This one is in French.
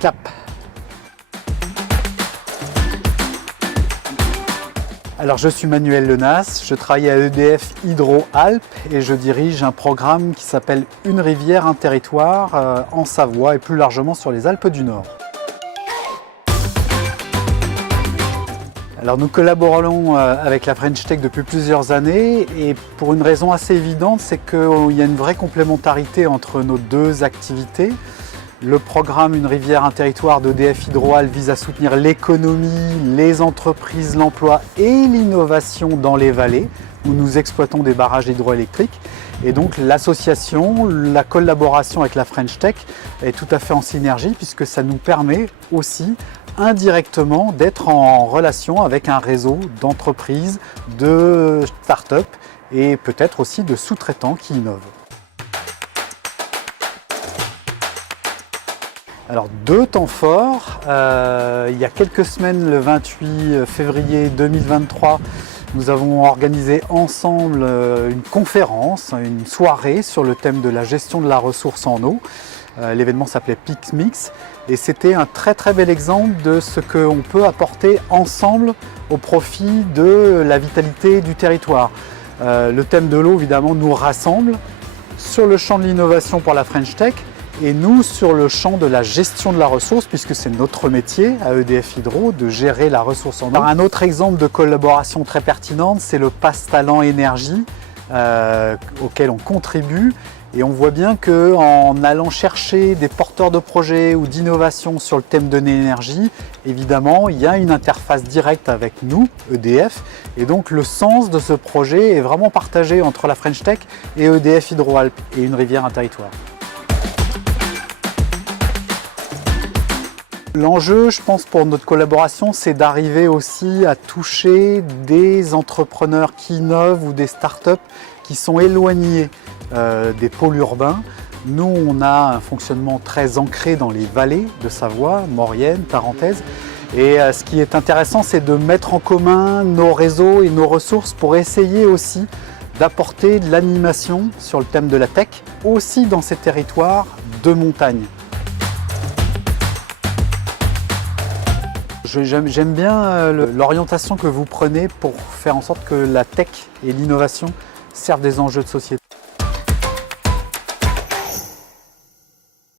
Clap. Alors je suis Manuel Lenas, je travaille à EDF Hydro-Alpes et je dirige un programme qui s'appelle Une rivière, un territoire en Savoie et plus largement sur les Alpes du Nord. Alors nous collaborons avec la French Tech depuis plusieurs années et pour une raison assez évidente, c'est qu'il y a une vraie complémentarité entre nos deux activités. Le programme Une rivière, un territoire d'EDF Hydro-Alpes vise à soutenir l'économie, les entreprises, l'emploi et l'innovation dans les vallées où nous exploitons des barrages hydroélectriques. Et donc l'association, la collaboration avec la French Tech est tout à fait en synergie puisque ça nous permet aussi indirectement d'être en relation avec un réseau d'entreprises, de start-up et peut-être aussi de sous-traitants qui innovent. Alors deux temps forts, il y a quelques semaines, le 28 février 2023, nous avons organisé ensemble une conférence, une soirée sur le thème de la gestion de la ressource en eau. L'événement s'appelait PixMix et c'était un très bel exemple de ce qu'on peut apporter ensemble au profit de la vitalité du territoire. Le thème de l'eau évidemment nous rassemble sur le champ de l'innovation pour la French Tech et nous sur le champ de la gestion de la ressource puisque c'est notre métier à EDF Hydro de gérer la ressource en eau. Un autre exemple de collaboration très pertinente, c'est le Pass Talent Énergie auquel on contribue. Et on voit bien qu'en allant chercher des porteurs de projets ou d'innovation sur le thème de l'énergie, évidemment, il y a une interface directe avec nous, EDF, et donc le sens de ce projet est vraiment partagé entre la French Tech et EDF Hydro-Alpes et Une rivière, un territoire. L'enjeu, je pense, pour notre collaboration, c'est d'arriver aussi à toucher des entrepreneurs qui innovent ou des startups qui sont éloignés des pôles urbains. Nous, on a un fonctionnement très ancré dans les vallées de Savoie, Maurienne, Tarentaise. Et ce qui est intéressant, c'est de mettre en commun nos réseaux et nos ressources pour essayer aussi d'apporter de l'animation sur le thème de la tech, aussi dans ces territoires de montagne. J'aime bien l'orientation que vous prenez pour faire en sorte que la tech et l'innovation servent des enjeux de société.